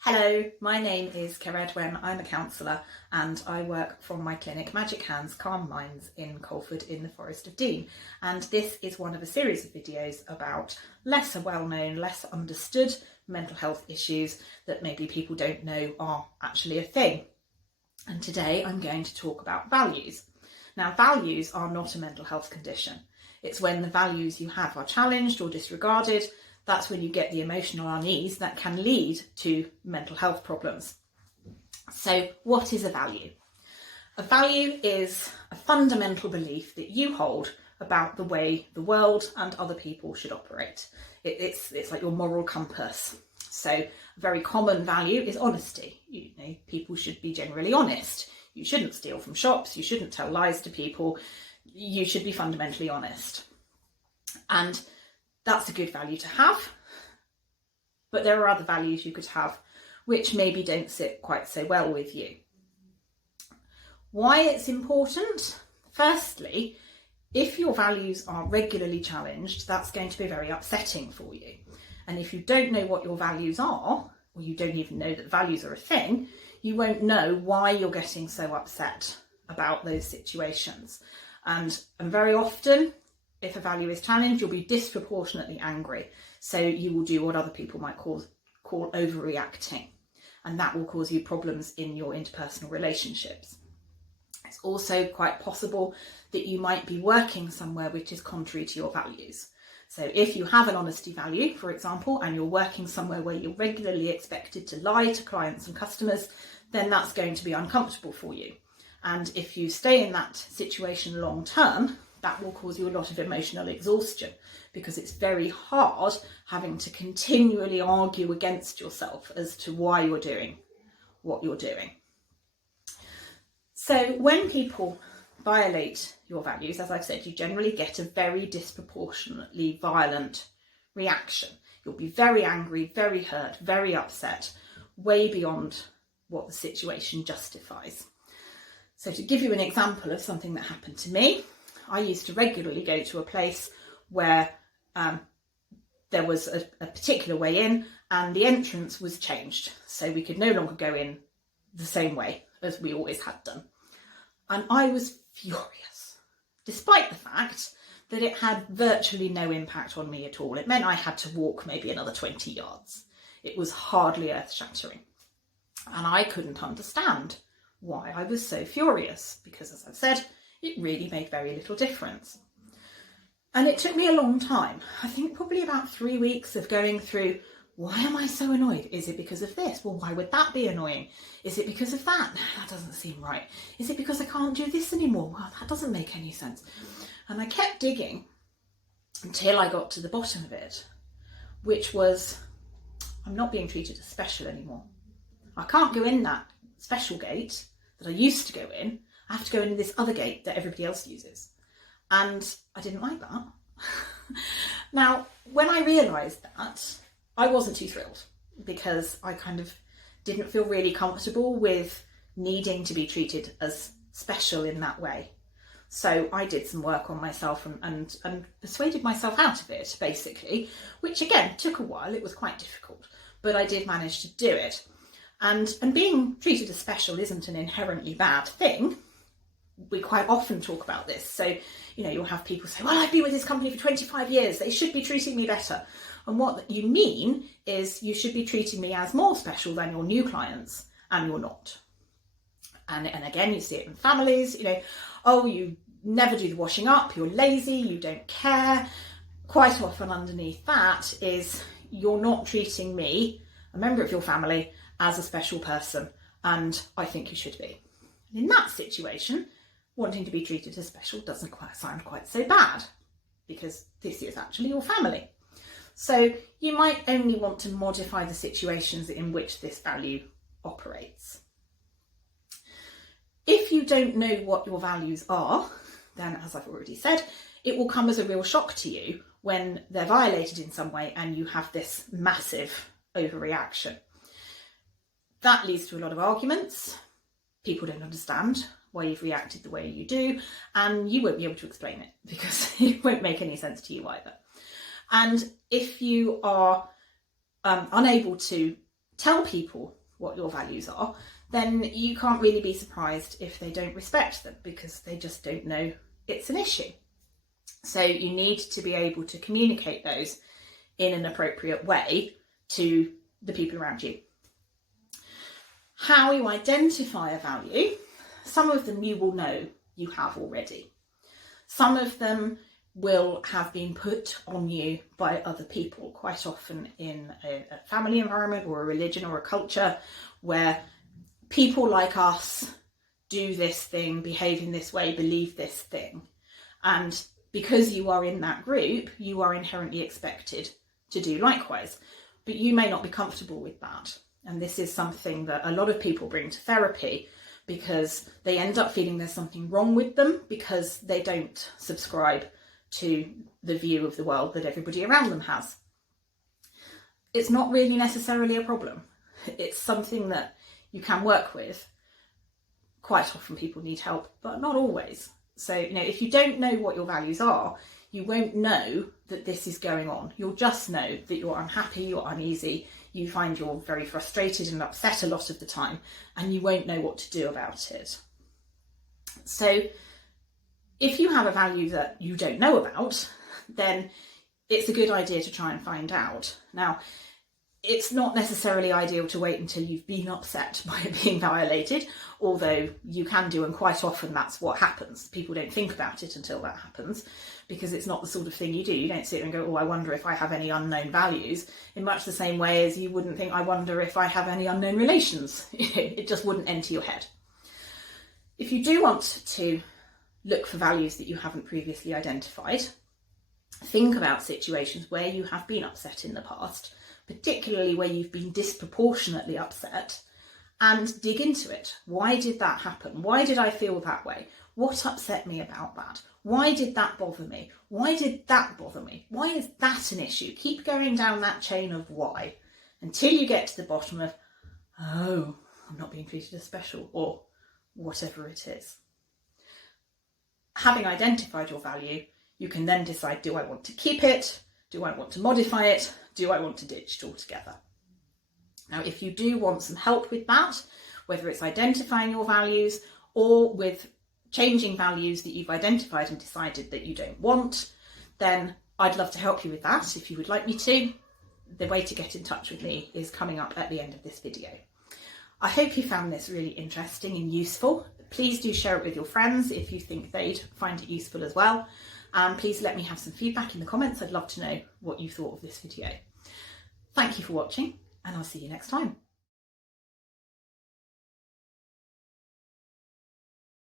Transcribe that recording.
Hello, my name is Kerr Edwin. I'm a counsellor and I work from my clinic Magic Hands Calm Minds in Colford in the Forest of Dean. And this is one of a series of videos about lesser well-known, less understood mental health issues that maybe people don't know are actually a thing. And today I'm going to talk about values. Now, values are not a mental health condition. It's when the values you have are challenged or disregarded. That's when you get the emotional unease that can lead to mental health problems. So what is a value? A value is a fundamental belief that you hold about the way the world and other people should operate. It's like your moral compass. So a very common value is honesty. People should be generally honest. You shouldn't steal from shops. You shouldn't tell lies to people. You should be fundamentally honest. And that's a good value to have, but there are other values you could have which maybe don't sit quite so well with you. Why it's important? Firstly, if your values are regularly challenged, that's going to be very upsetting for you. And if you don't know what your values are, or you don't even know that values are a thing, you won't know why you're getting so upset about those situations. And very often, if a value is challenged, you'll be disproportionately angry. So you will do what other people might call overreacting. And that will cause you problems in your interpersonal relationships. It's also quite possible that you might be working somewhere which is contrary to your values. So if you have an honesty value, for example, and you're working somewhere where you're regularly expected to lie to clients and customers, then that's going to be uncomfortable for you. And if you stay in that situation long term, that will cause you a lot of emotional exhaustion because it's very hard having to continually argue against yourself as to why you're doing what you're doing. So when people violate your values, as I've said, you generally get a very disproportionately violent reaction. You'll be very angry, very hurt, very upset, way beyond what the situation justifies. So to give you an example of something that happened to me, I used to regularly go to a place where there was a particular way in and the entrance was changed. So we could no longer go in the same way as we always had done. And I was furious, despite the fact that it had virtually no impact on me at all. It meant I had to walk maybe another 20 yards. It was hardly earth-shattering. And I couldn't understand why I was so furious because, as I've said, it really made very little difference. And it took me a long time. I think probably about 3 weeks of going through, why am I so annoyed? Is it because of this? Well, why would that be annoying? Is it because of that? No, that doesn't seem right. Is it because I can't do this anymore? Well, that doesn't make any sense. And I kept digging until I got to the bottom of it, which was, I'm not being treated as special anymore. I can't go in that special gate that I used to go in. I have to go in this other gate that everybody else uses. And I didn't like that. Now, when I realised that, I wasn't too thrilled because I kind of didn't feel really comfortable with needing to be treated as special in that way. So I did some work on myself and persuaded myself out of it, basically, which again took a while. It was quite difficult, but I did manage to do it. And being treated as special isn't an inherently bad thing. We quite often talk about this. So, you'll have people say, well, I've been with this company for 25 years. They should be treating me better. And what you mean is you should be treating me as more special than your new clients, and you're not. And again, you see it in families, oh, you never do the washing up, you're lazy, you don't care. Quite often underneath that is you're not treating me, a member of your family, as a special person, and I think you should be. In that situation, wanting to be treated as special doesn't sound quite so bad because this is actually your family. So you might only want to modify the situations in which this value operates. If you don't know what your values are, then as I've already said, it will come as a real shock to you when they're violated in some way and you have this massive overreaction. That leads to a lot of arguments. People don't understand why you've reacted the way you do, and you won't be able to explain it because it won't make any sense to you either. And if you are unable to tell people what your values are, then you can't really be surprised if they don't respect them, because they just don't know it's an issue. So you need to be able to communicate those in an appropriate way to the people around you. How you identify a value, some of them you will know you have already. Some of them will have been put on you by other people, quite often in a family environment or a religion or a culture where people like us do this thing, behave in this way, believe this thing. And because you are in that group, you are inherently expected to do likewise. But you may not be comfortable with that. And this is something that a lot of people bring to therapy, because they end up feeling there's something wrong with them because they don't subscribe to the view of the world that everybody around them has. It's not really necessarily a problem. It's something that you can work with. Quite often people need help, but not always. So, if you don't know what your values are, you won't know that this is going on. You'll just know that you're unhappy, you're uneasy, you find you're very frustrated and upset a lot of the time, and you won't know what to do about it. So if you have a value that you don't know about, then it's a good idea to try and find out. Now, it's not necessarily ideal to wait until you've been upset by it being violated, although you can do, and quite often that's what happens. People don't think about it until that happens, because it's not the sort of thing you do. You don't sit there and go, oh, I wonder if I have any unknown values, in much the same way as you wouldn't think, I wonder if I have any unknown relations. It just wouldn't enter your head. If you do want to look for values that you haven't previously identified, think about situations where you have been upset in the past, particularly where you've been disproportionately upset, and dig into it. Why did that happen? Why did I feel that way? What upset me about that? Why did that bother me? Why did that bother me? Why is that an issue? Keep going down that chain of why until you get to the bottom of, oh, I'm not being treated as special, or whatever it is. Having identified your value, you can then decide, do I want to keep it? Do I want to modify it? Do I want to ditch it altogether? Now, if you do want some help with that, whether it's identifying your values or with changing values that you've identified and decided that you don't want, then I'd love to help you with that if you would like me to. The way to get in touch with me is coming up at the end of this video. I hope you found this really interesting and useful. Please do share it with your friends if you think they'd find it useful as well. And please let me have some feedback in the comments. I'd love to know what you thought of this video. Thank you for watching, and I'll see you next time.